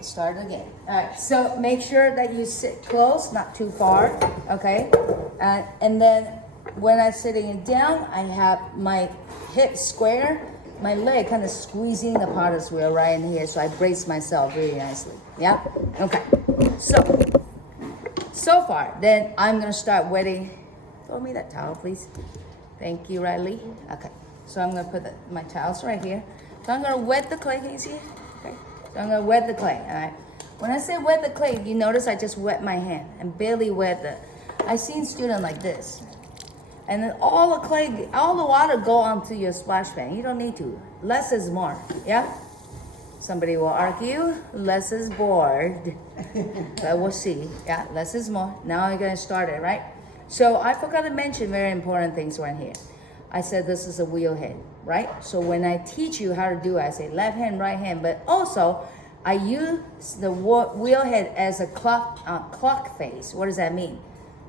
start again. All right, so make sure that you sit close, not too far, okay? And then when I'm sitting down, I have my hip square, my leg kind of squeezing the potter's wheel right in here, so I brace myself really nicely. Yeah? Okay. So far, then I'm gonna start wetting. Throw me that towel, please. Thank you, Riley. Okay. So I'm gonna put my towels right here. So I'm gonna wet the clay. Can you see it? Okay. So I'm gonna wet the clay. All right. When I say wet the clay, you notice I just wet my hand and barely wet the. I seen students like this, and then all the clay, all the water go onto your splash pan. You don't need to. Less is more. Yeah. Somebody will argue less is bored, but we'll see. Yeah, less is more. Now I'm gonna start it, right? So I forgot to mention very important things right here. I said this is a wheel head, right? So when I teach you how to do it, I say left hand, right hand, but also I use the wheel head as a clock face. What does that mean?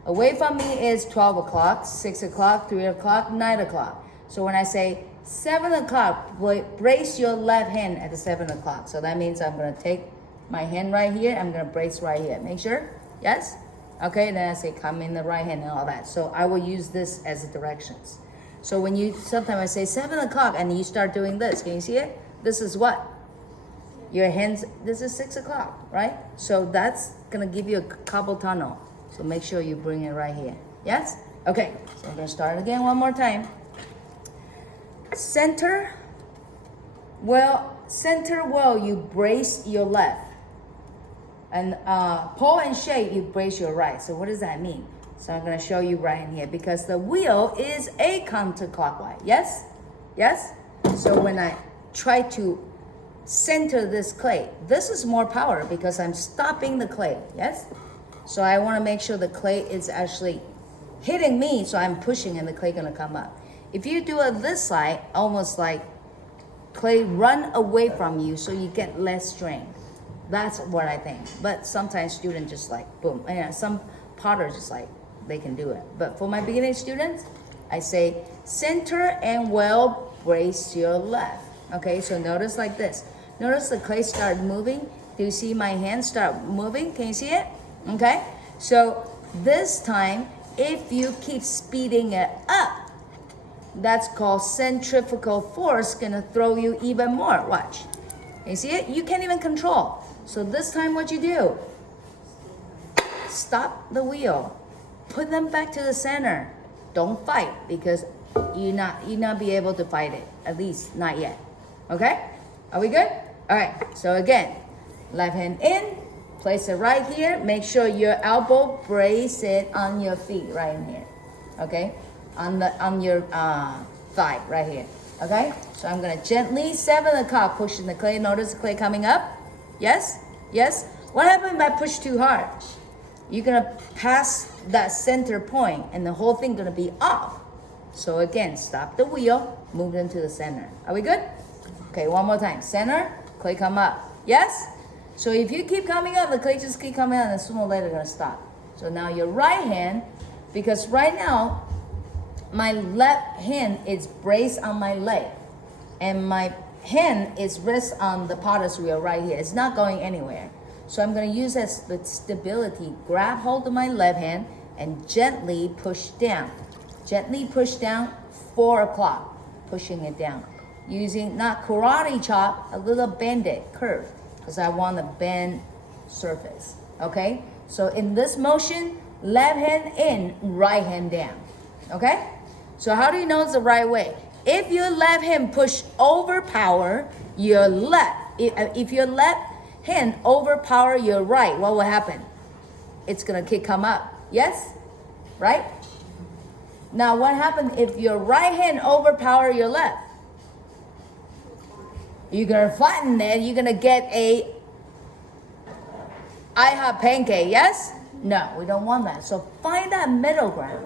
Away from me is 12 o'clock, 6 o'clock, 3 o'clock, 9 o'clock. So when I say 7 o'clock, brace your left hand at the 7 o'clock. So that means I'm gonna take my hand right here, I'm gonna brace right here. Make sure, yes? Okay, then I say come in the right hand and all that. So I will use this as the directions. So when you, sometimes I say 7 o'clock and you start doing this, can you see it? This is what? Your hands, this is 6 o'clock, right? So that's gonna give you a carpal tunnel. So make sure you bring it right here. Yes? Okay, so I'm gonna start again one more time. Center well, you brace your left. And pull and shake, you brace your right. So what does that mean? So I'm gonna show you right in here because the wheel is a counterclockwise. Yes? Yes? So when I try to center this clay, this is more power because I'm stopping the clay. Yes? So I wanna make sure the clay is actually hitting me, so I'm pushing and the clay gonna come up. If you do it this side, almost like clay run away from you so you get less strain. That's what I think. But sometimes students just like, boom. And some potters just like, they can do it. But for my beginning students, I say center and well brace your left. Okay, so notice like this. Notice the clay start moving. Do you see my hand start moving? Can you see it? Okay, so this time, if you keep speeding it up, that's called centrifugal force, gonna throw you even more. Watch. You see it? You can't even control. So this time what you do, stop the wheel, put them back to the center. Don't fight because you not be able to fight it, at least not yet. Okay? Are we good? All right, so again, left hand in, place it right here. Make sure your elbow brace it on your feet right in here. Okay? On your thigh right here. Okay? So I'm gonna gently 7 o'clock pushing the clay. Notice the clay coming up. Yes? Yes? What happens if I push too hard? You're gonna pass that center point and the whole thing gonna be off. So again, stop the wheel, move them to the center. Are we good? Okay, one more time. Center, clay come up. Yes? So if you keep coming up, the clay just keep coming up and sooner or later gonna stop. So now your right hand, because right now, my left hand is braced on my leg and my hand is rest on the potter's wheel right here. It's not going anywhere. So I'm gonna use as the stability, grab hold of my left hand and gently push down. Gently push down, 4 o'clock, pushing it down. Using not karate chop, a little bend-it curve, because I want a bend surface, okay? So in this motion, left hand in, right hand down, okay? So how do you know it's the right way? If your left hand push overpower your left, if your left hand overpower your right, what will happen? It's gonna come up, yes? Right? Now what happens if your right hand overpower your left? You're gonna flatten it, you're gonna get a IHOP pancake, yes? No, we don't want that. So find that middle ground.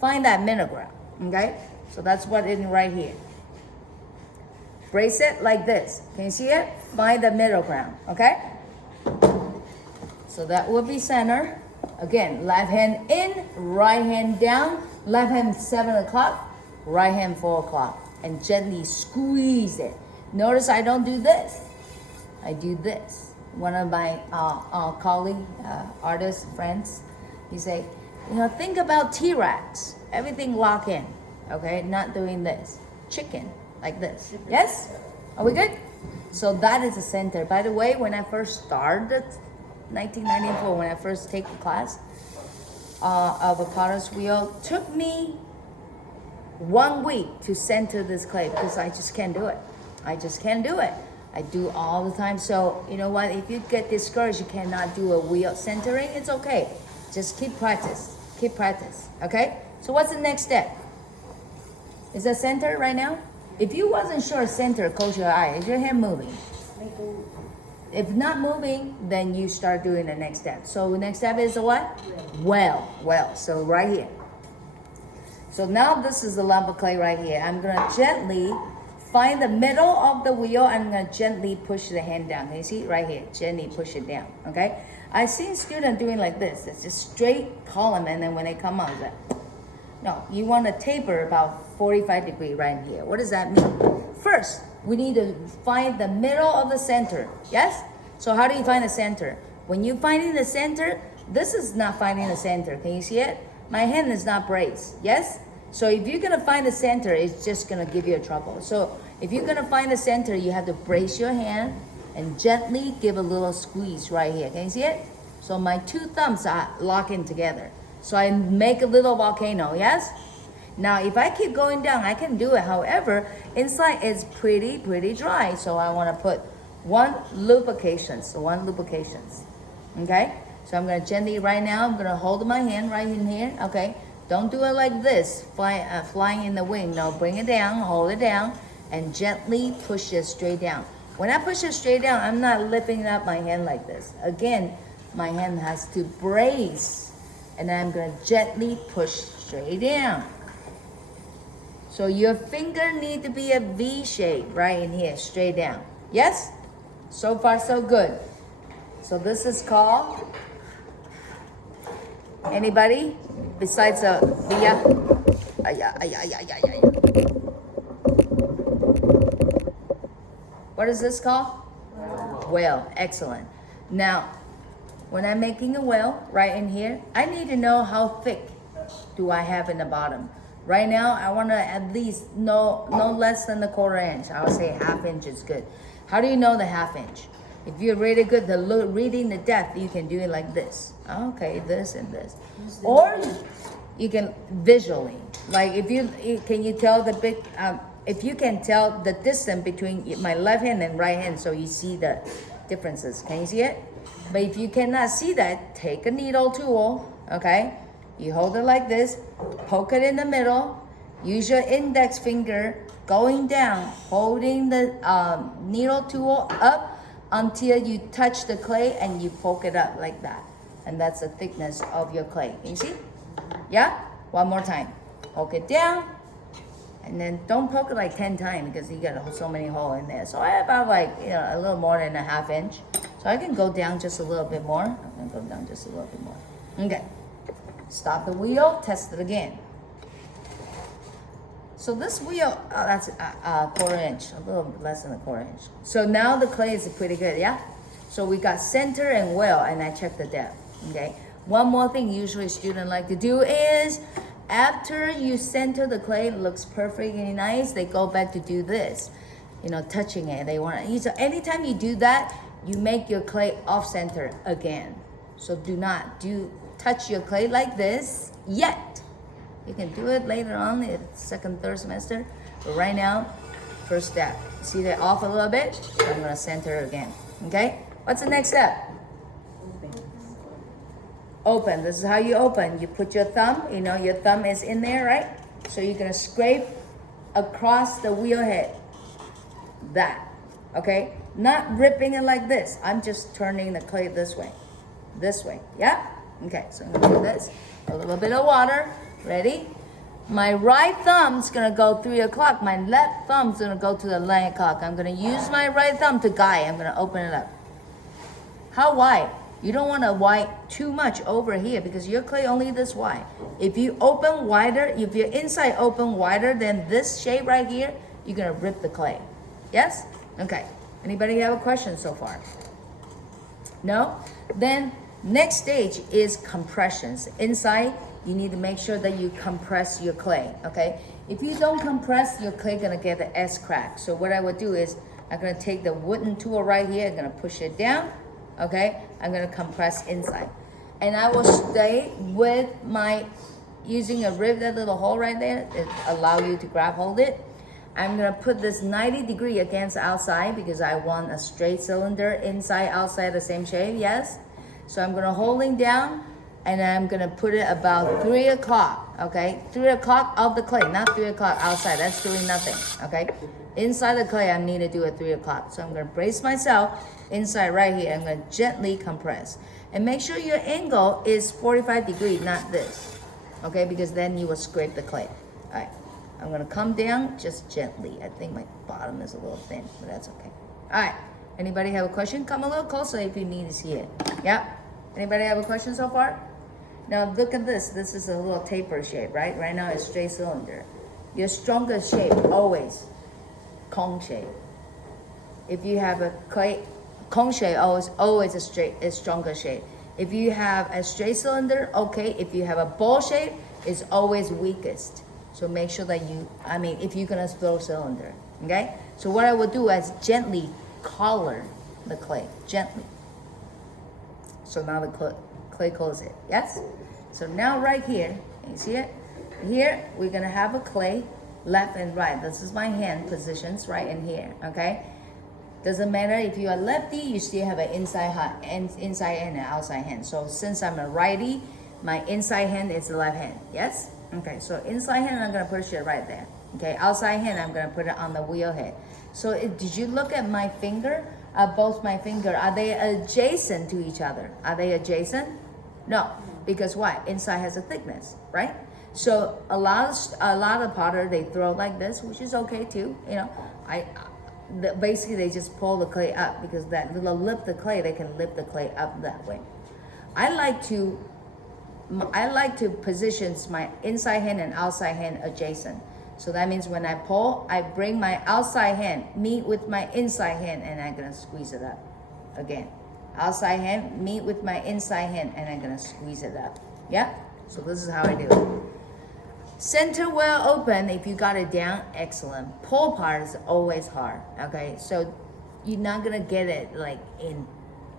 Find that middle ground, okay? So that's what it is right here. Brace it like this. Can you see it? Find the middle ground, okay? So that will be center. Again, left hand in, right hand down, left hand 7 o'clock, right hand 4 o'clock, and gently squeeze it. Notice I don't do this. I do this. one of my colleague, artist friends, he say, think about T-Rex. Everything lock in, okay? Not doing this. Chicken, like this. Yes? Are we good? So that is the center. By the way, when I first started, 1994, when I first take the class of a potter's wheel, took me 1 week to center this clay because I just can't do it. I just can't do it. I do all the time. So you know what? If you get discouraged, you cannot do a wheel centering, it's okay. Just keep practice. Keep practice. Okay? So what's the next step? Is that center right now? If you wasn't sure center, close your eye. Is your hand moving? If not moving, then you start doing the next step. So the next step is a what? Well. So right here. So now this is the lump of clay right here. I'm gonna gently find the middle of the wheel. I'm gonna gently push the hand down. Can you see right here? Gently push it down. Okay. I've seen students doing like this. It's just straight column, and then when they come out, it's like, no, you want to taper about 45 degrees right here. What does that mean? First, we need to find the middle of the center. Yes? So how do you find the center? When you finding the center, this is not finding the center. Can you see it? My hand is not braced. Yes? So if you're going to find the center, it's just going to give you a trouble. So if you're going to find the center, you have to brace your hand and gently give a little squeeze right here. Can you see it? So my two thumbs are locking together. So I make a little volcano, yes? Now, if I keep going down, I can do it. However, inside it's pretty dry. So I want to put one lubrications. Okay? So I'm going to gently, right now, I'm going to hold my hand right in here. Okay? Don't do it like this, flying in the wind. No, bring it down, hold it down, and gently push it straight down. When I push it straight down, I'm not lifting up my hand like this. Again, my hand has to brace. And then I'm going to gently push straight down. So your finger need to be a V shape right in here, straight down. Yes? So far, so good. So this is called, anybody besides a via? What is this called? Whale. Excellent. Now, when I'm making a whale right in here, I need to know how thick do I have in the bottom. Right now, I want to at least no less than a 1/4 inch. I would say 1/2 inch is good. How do you know the 1/2 inch? If you're really good at reading the depth, you can do it like this. Okay, this and this. Or you can visually, like if you can you tell the big, if you can tell the distance between my left hand and right hand, so you see the differences. Can you see it? But if you cannot see that, take a needle tool, okay? You hold it like this, poke it in the middle, use your index finger going down, holding the needle tool up until you touch the clay and you poke it up like that. And that's the thickness of your clay. Can you see? Yeah? One more time. Poke it down. And then don't poke it like 10 times because you got so many holes in there. So I have about like, a little more than a 1/2 inch. So I can go down just a little bit more. I'm gonna go down just a little bit more. Okay. Stop the wheel, test it again. So this wheel, that's a 1/4 inch, a little less than a 1/4 inch. So now the clay is pretty good, yeah? So we got center and well, and I checked the depth, okay? One more thing usually students like to do is, after you center the clay, it looks perfectly nice, they go back to do this. Touching it, they want to, so anytime you do that, you make your clay off center again. So do not touch your clay like this yet. You can do it later on in second, third semester. But right now, first step. See they're off a little bit? So I'm gonna center it again. Okay? What's the next step? Open. This is how you open. You put your thumb, your thumb is in there, right? So you're gonna scrape across the wheel head. That. Okay? Not ripping it like this. I'm just turning the clay this way. This way. Yeah? Okay, so I'm gonna do this. A little bit of water. Ready? My right thumb's gonna go 3 o'clock. My left thumb's gonna go to the 9 o'clock. I'm gonna use my right thumb to guide. I'm gonna open it up. How wide? You don't want to wide too much over here because your clay only this wide. If you open wider, if your inside open wider than this shape right here, you're gonna rip the clay. Yes? Okay. Anybody have a question so far? No? Then next stage is compressions. Inside, you need to make sure that you compress your clay, okay? If you don't compress, your clay gonna get the S crack. So what I would do is, I'm gonna take the wooden tool right here, I'm gonna push it down, okay? I'm gonna compress inside. And I will stay with my, using a rib, that little hole right there, it allow you to grab hold it. I'm gonna put this 90 degree against outside because I want a straight cylinder, inside, outside the same shape, yes? So I'm gonna holding down and I'm gonna put it about 3 o'clock, okay? 3 o'clock of the clay, not 3 o'clock outside, that's doing nothing, okay? Inside the clay, I need to do at 3 o'clock. So I'm gonna brace myself inside right here. I'm gonna gently compress. And make sure your angle is 45 degrees, not this, okay? Because then you will scrape the clay. All right, I'm gonna come down just gently. I think my bottom is a little thin, but that's okay. All right, anybody have a question? Come a little closer if you need to see it. Yeah, anybody have a question so far? Now look at this. This is a little taper shape, right? Right now it's straight cylinder. Your strongest shape, always cone shape. If you have a clay, cone shape, always a stronger shape. If you have a straight cylinder, okay. If you have a ball shape, it's always weakest. So make sure that you, if you're gonna throw cylinder, okay? So what I will do is gently collar the clay, gently. So now the clay close it, yes? So now right here, you see it? Here, we're gonna have a clay, left and right. This is my hand positions right in here, okay? Doesn't matter if you are lefty, you still have an inside hand and an outside hand. So since I'm a righty, my inside hand is the left hand, yes? Okay, so inside hand, I'm gonna push it right there. Okay, outside hand, I'm gonna put it on the wheel head. So did you look at my finger? Both my finger, are they adjacent to each other? Are they adjacent? No, because why? Inside has a thickness, right? So a lot of potter, they throw like this, which is okay too. You know, basically they just pull the clay up because that little lift the clay, they can lift the clay up that way. I like to position my inside hand and outside hand adjacent. So that means when I pull, I bring my outside hand, meet with my inside hand, and I'm gonna squeeze it up. Again, outside hand, meet with my inside hand, and I'm gonna squeeze it up. Yeah? So this is how I do it. Center well open, if you got it down, excellent. Pull part is always hard, okay? So you're not gonna get it like in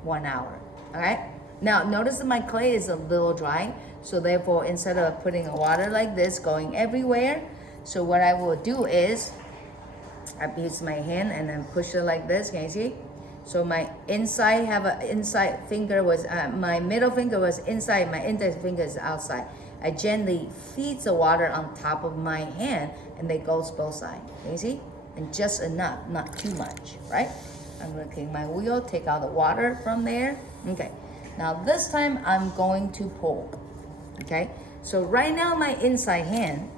1 hour, okay? Now, notice that my clay is a little dry, so therefore, instead of putting water like this, going everywhere, so what I will do is, I use my hand and then push it like this, can you see? So my inside finger was, my middle finger was inside, my index finger is outside. I gently feed the water on top of my hand and they goes both sides, can you see? And just enough, not too much, right? I'm gonna clean my wheel, take out the water from there. Okay, now this time I'm going to pull, okay? So right now my inside hand,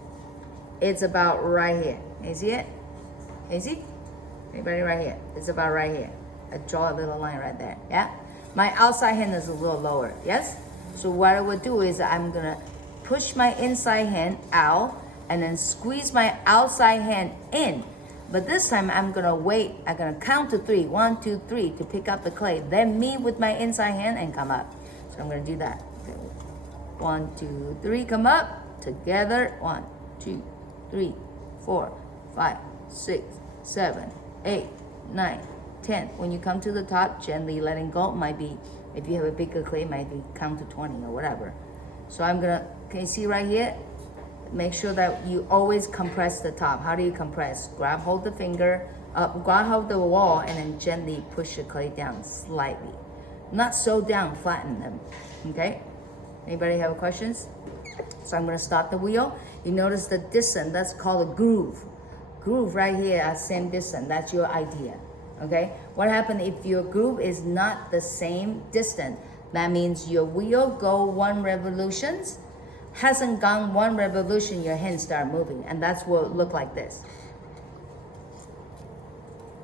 it's about right here. Can you see it? Can you see? Anybody right here? It's about right here. I draw a little line right there, yeah? My outside hand is a little lower, yes? So what I would do is I'm gonna push my inside hand out and then squeeze my outside hand in. But this time I'm gonna wait, I'm gonna count to 3, 1, 2, 3 to pick up the clay. Then meet with my inside hand and come up. So I'm gonna do that. Okay. 1, 2, 3, come up, together, 1, 2, 3, 4, 5, 6, 7, 8, 9, 10. When you come to the top, gently letting go. Might be, if you have a bigger clay, might be count to 20 or whatever. So I'm gonna, can you see right here? Make sure that you always compress the top. How do you compress? Grab hold the finger, grab hold the wall, and then gently push the clay down slightly. Not so down, flatten them, okay? Anybody have questions? So I'm gonna start the wheel. You notice the distance, that's called a groove. Groove right here at same distance, that's your idea, okay? What happens if your groove is not the same distance? That means your wheel go 1 revolutions, hasn't gone 1 revolution, your hands start moving, and that's what it look like this.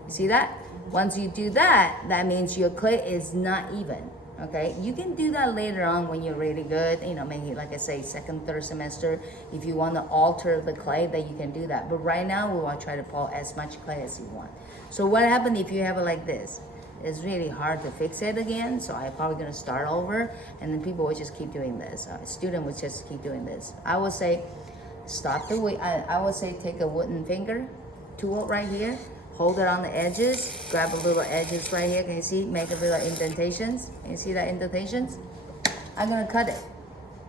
You see that? Once you do that, that means your clay is not even. Okay, you can do that later on when you're really good, you know, maybe like I say, 2nd, 3rd semester. If you want to alter the clay, then you can do that. But right now, we want to try to pull as much clay as you want. So what happens if you have it like this? it's really hard to fix it again. So I'm probably gonna start over, and then people would just keep doing this. A student would just keep doing this. I would say, stop the way. I would say take a wooden finger tool right here, hold it on the edges, grab a little edges right here. Can you see? Make a little indentations. Can you see that indentations? I'm gonna cut it.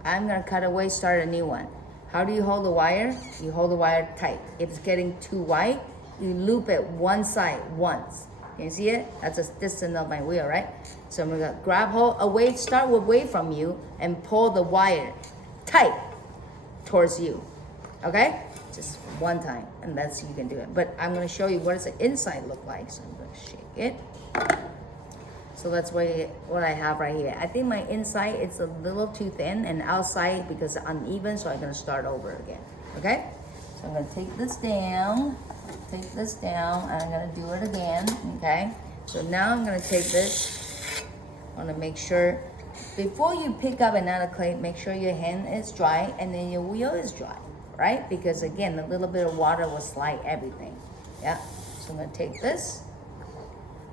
I'm gonna cut away, start a new one. How do you hold the wire? You hold the wire tight. If it's getting too wide, you loop it one side once. Can you see it? That's a distance of my wheel, right? So I'm gonna grab hold away, start away from you, and pull the wire tight towards you. Okay? Just one time, and that's you can do it. But I'm gonna show you what does the inside look like. So I'm gonna shake it. So that's what I have right here. I think my inside it's a little too thin, and outside because it's uneven, so I'm gonna start over again. Okay? So I'm gonna take this down, and I'm gonna do it again. Okay? So now I'm gonna take this. I wanna make sure before you pick up another clay, make sure your hand is dry and then your wheel is dry, right? Because again, a little bit of water will slide everything. Yeah. So I'm gonna take this.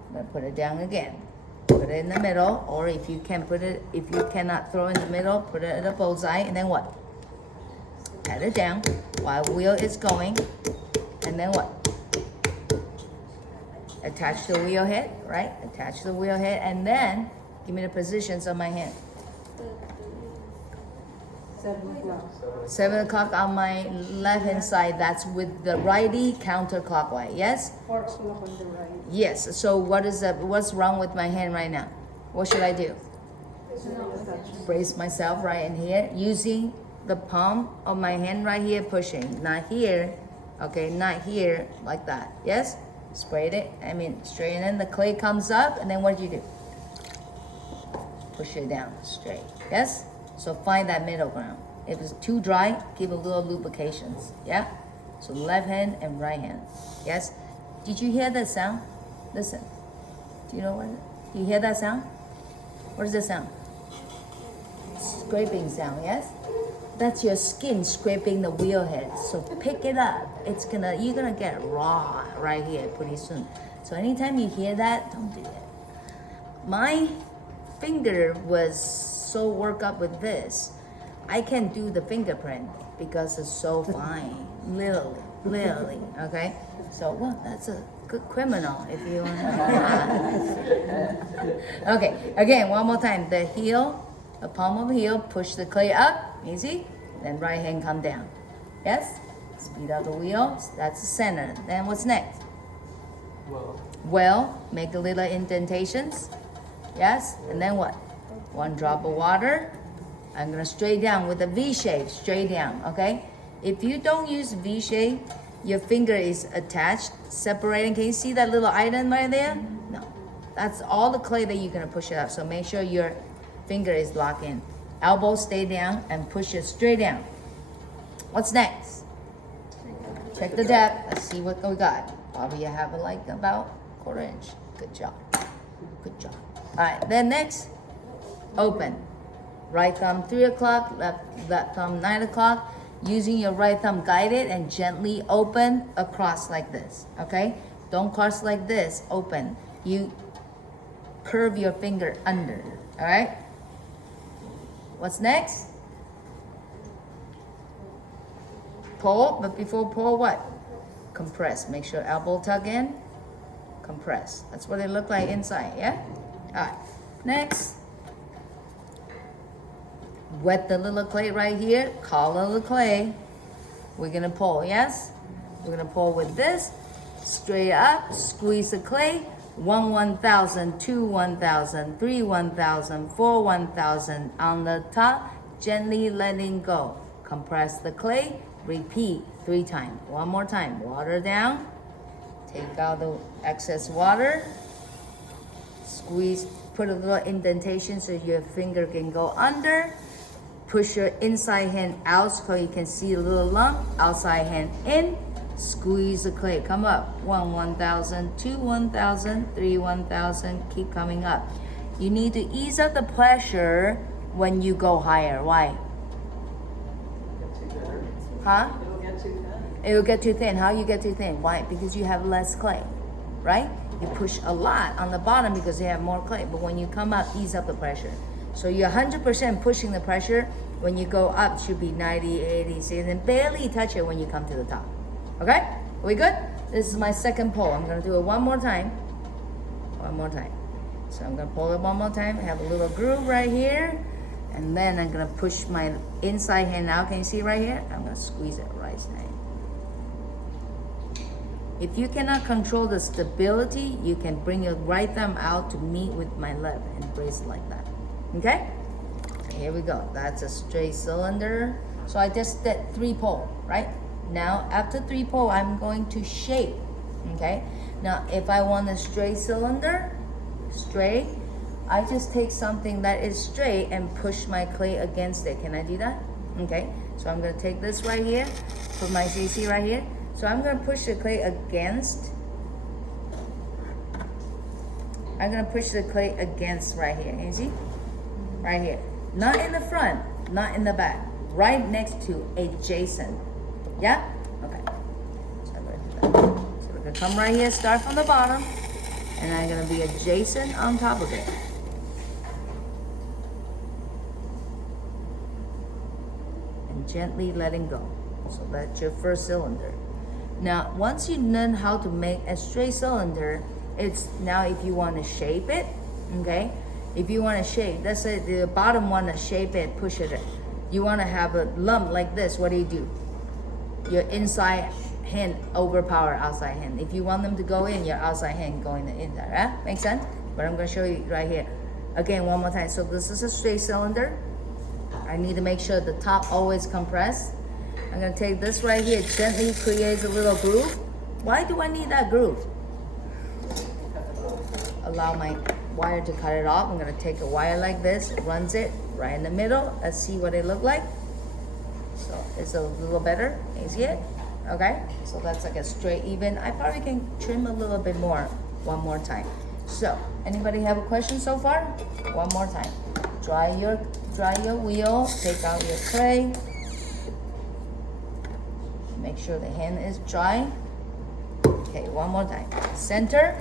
I'm gonna put it down again. Put it in the middle, or if you cannot throw in the middle, put it at a bullseye, and then what? Pat it down while wheel is going, and then what? Attach the wheel head, right? Attach the wheel head, and then give me the positions of my hand. 7 o'clock. 7 o'clock on my left hand side. That's with the righty counterclockwise. Yes. 4 o'clock on the right. Yes. So what's wrong with my hand right now? What should I do? Brace myself right in here using the palm of my hand right here, pushing. Not here. Okay, not here like that. Yes. Sprayed it. Straighten in. The clay comes up, and then what do you do? Push it down straight. Yes. So find that middle ground. If it's too dry, give a little lubrications. Yeah. So left hand and right hand. Yes. Did you hear that sound? Listen. Do you know what? You hear that sound? What is the sound? Scraping sound. Yes. That's your skin scraping the wheel head. So pick it up. You're gonna get raw right here pretty soon. So anytime you hear that, don't do it. My finger was so worked up with this. I can do the fingerprint because it's so fine. Literally. Okay. So well, that's a good criminal if you want to. Okay. Again, one more time. The heel, the palm of the heel, push the clay up. Easy. Then right hand come down. Yes. Speed up the wheel. That's the center. Then what's next? Well, make a little indentations. Yes. And then what? 1 drop of water. I'm gonna straight down with a V shape, straight down, okay? If you don't use V shape, your finger is attached, separating. Can you see that little item right there? No, that's all the clay that you're gonna push it up. So make sure your finger is locked in. Elbow stay down and push it straight down. What's next? Check the depth. Let's see what we got. Probably you have like about 1/4 inch. Good job. Good job. All right, then next, open. Right thumb 3 o'clock, left thumb 9 o'clock. Using your right thumb, guide it and gently open across like this, okay? Don't cross like this, open. You curve your finger under, all right? What's next? Pull, but before pull, what? Compress. Make sure elbow tuck in, compress. That's what it look like inside, yeah? All right, next. Wet the little clay right here, collar the clay. We're gonna pull, yes? We're gonna pull with this, straight up, squeeze the clay, 1 1,000, 2 1,000, 3 1,000, 4 1,000 on the top, gently letting go. Compress the clay, repeat 3 times. One more time, water down, take out the excess water, squeeze, put a little indentation so your finger can go under. Push your inside hand out so you can see a little lump. Outside hand in. Squeeze the clay. Come up. 1 1,000, 2 1,000, 3 1,000. Keep coming up. You need to ease up the pressure when you go higher. Why? Huh? It'll get too thin. It will get too thin. How you get too thin? Why? Because you have less clay, right? you push a lot on the bottom because they have more clay. But when you come up, ease up the pressure. So you're 100% pushing the pressure. When you go up, it should be 90, 80, 60, and barely touch it when you come to the top. Okay? Are we good? This is my second pull. I'm gonna do it one more time. One more time. So I'm gonna pull it one more time. Have a little groove right here. And then I'm gonna push my inside hand out. Can you see right here? I'm gonna squeeze it right side. If you cannot control the stability, you can bring your right thumb out to meet with my left and brace it like that. Okay? Here we go. That's a straight cylinder. So I just did 3 pull, right? Now after 3 pull, I'm going to shape. Okay? Now if I want a straight cylinder, straight, I just take something that is straight and push my clay against it. Can I do that? Okay. So I'm gonna take this right here, put my CC right here. So I'm gonna push the clay against. I'm gonna push the clay against right here. Can you see? Right here. Not in the front, not in the back. Right next to adjacent. Yeah? Okay. So I'm gonna do that. So we're gonna come right here, start from the bottom, and I'm gonna be adjacent on top of it. And gently letting go. So that's your first cylinder. Now, once you learn how to make a straight cylinder, it's now if you want to shape it, okay? If you want to shape, let's say the bottom want to shape it, push it. You want to have a lump like this, what do? Your inside hand overpower outside hand. If you want them to go in, your outside hand going in there, right? Make sense? But I'm going to show you right here. Again, one more time. So this is a straight cylinder. I need to make sure the top always compressed. I'm gonna take this right here, gently creates a little groove. Why do I need that groove? Allow my wire to cut it off. I'm gonna take a wire like this, runs it right in the middle. Let's see what it look like. So it's a little better. Can you see it? Okay, so that's like a straight even. I probably can trim a little bit more one more time. So anybody have a question so far? One more time. Dry your wheel, take out your clay. Make sure the hand is dry. Okay, one more time. Center.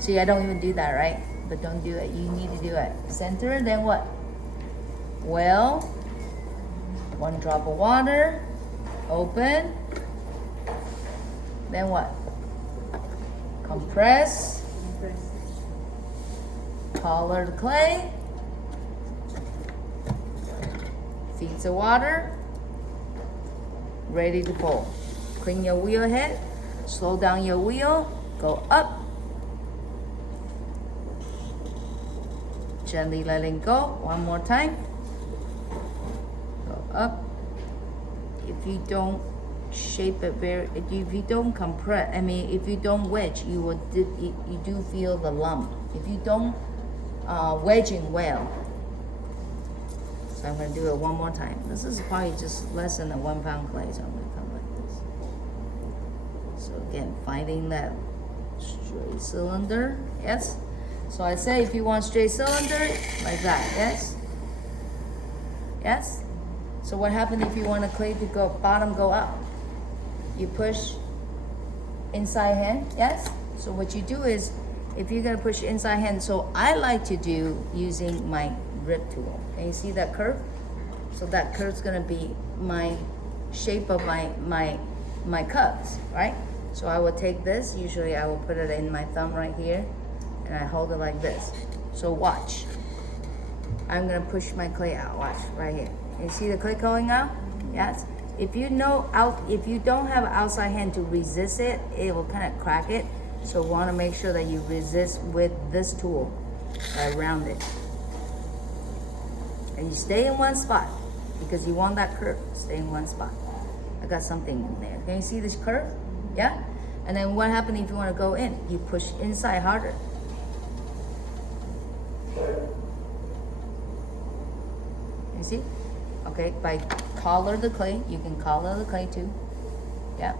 See, I don't even do that, right? But don't do it. You need to do it. Center, then what? Well, 1 drop of water. Open. Then what? Compress. Color the clay. Feeds the water. Ready to pull. Clean your wheel head. Slow down your wheel. Go up. Gently letting go. One more time. Go up. If you don't shape it if you don't compress, if you don't wedge, you do feel the lump. If you don't wedging well. So I'm going to do it one more time. This is probably just less than a 1 pound clay, so I'm going to come like this. So again, finding that straight cylinder, yes? So I say if you want straight cylinder, like that, yes? Yes? So what happens if you want a clay to go bottom go up? You push inside hand, yes? So what you do is, if you're going to push inside hand, so I like to do using my grip tool. Can you see that curve? So that curve's gonna be my shape of my cups, right? So I will take this, usually I will put it in my thumb right here, and I hold it like this. So watch. I'm gonna push my clay out, watch, right here. Can you see the clay going out? Yes. If you don't have an outside hand to resist it, it will kind of crack it. So wanna make sure that you resist with this tool around it. And you stay in one spot because you want that curve. Stay in one spot. I got something in there. Can you see this curve? Yeah? And then what happens if you want to go in? You push inside harder. You see? Okay, by collar the clay, you can collar the clay too. Yeah?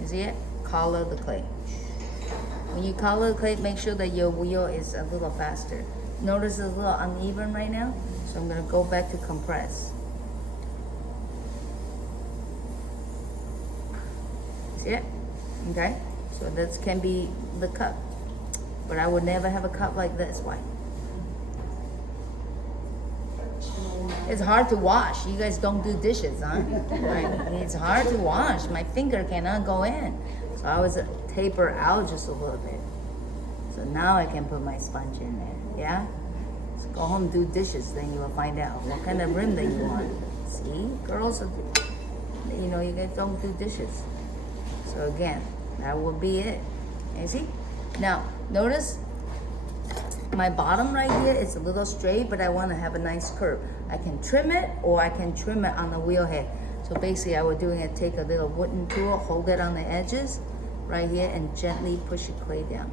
You see it? Collar the clay. When you collar the clay, make sure that your wheel is a little faster. Notice it's a little uneven right now, so I'm going to go back to compress. See it? Okay, So this can be the cup. But I would never have a cup like this. Why? It's hard to wash. You guys don't do dishes, huh? Right? It's hard to wash. My finger cannot go in. So I was taper out just a little bit. So now I can put my sponge in there. Yeah? So go home, do dishes, then you will find out what kind of rim that you want. See? Girls, you guys don't do dishes. So again, that will be it. You see? Now, notice my bottom right here is a little straight, but I want to have a nice curve. I can trim it, or I can trim it on the wheel head. So basically, I was doing it, take a little wooden tool, hold it on the edges right here, and gently push it clear down.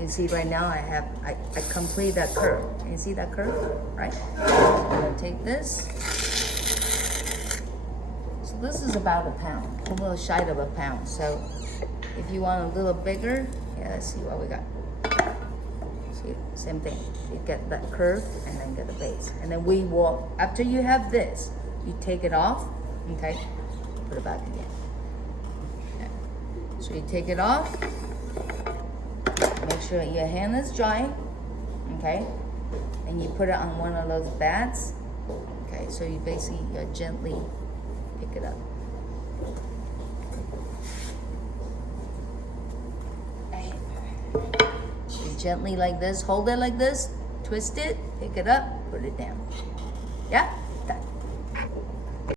You see right now I complete that curve. You see that curve, right? So I'm gonna take this. So this is about a pound, a little shy of a pound. So if you want a little bigger, yeah, let's see what we got. See, same thing. You get that curve and then get the base. And then we will, after you have this, you take it off, okay? Put it back again. Okay. So you take it off. Make sure your hand is dry, okay? And you put it on one of those bats, okay? So you basically gently pick it up. You gently like this, hold it like this, twist it, pick it up, put it down. Yeah?